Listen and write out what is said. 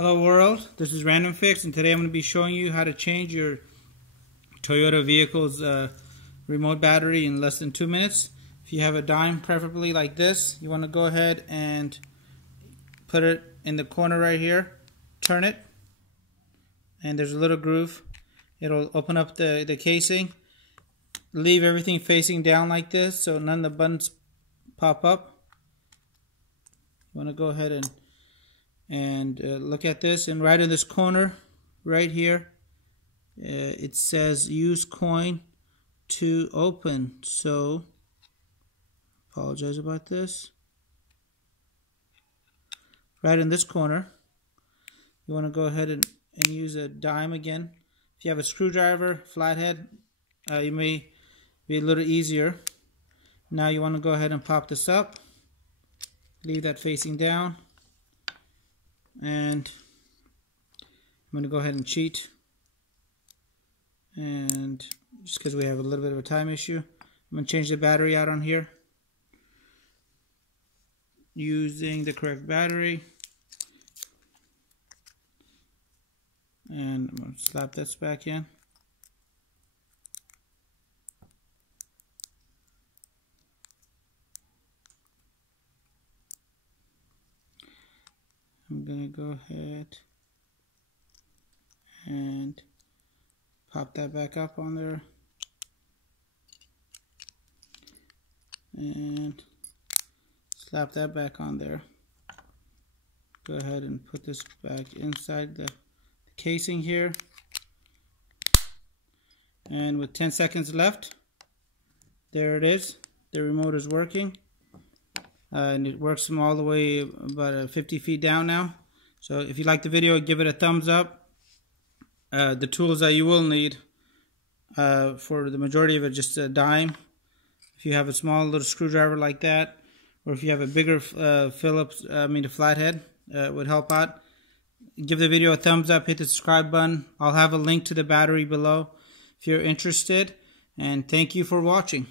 Hello world, this is RandomFIX, and today I'm going to be showing you how to change your Toyota vehicle's remote battery in less than 2 minutes. If you have a dime, preferably like this, you want to go ahead and put it in the corner right here, turn it, and there's a little groove. It'll open up the casing. Leave everything facing down like this so none of the buttons pop up. You want to go ahead and look at this, and right in this corner right here it says use coin to open. So apologize about this. Right in this corner you want to go ahead and use a dime again. If you have a screwdriver, flathead, you may be a little easier. Now you want to go ahead and pop this up, leave that facing down, and I'm going to go ahead and cheat, and just because we have a little bit of a time issue, I'm going to change the battery out on here using the correct battery, and I'm going to slap this back in. I'm going to go ahead and pop that back up on there and slap that back on there. Go ahead and put this back inside the casing here, and with 10 seconds left, there it is. The remote is working. And it works from all the way about 50 feet down now. So if you like the video, give it a thumbs up. The tools that you will need for the majority of it, just a dime. If you have a small little screwdriver like that, or if you have a bigger Phillips, a flathead, would help out. Give the video a thumbs up, hit the subscribe button. I'll have a link to the battery below if you're interested. And thank you for watching.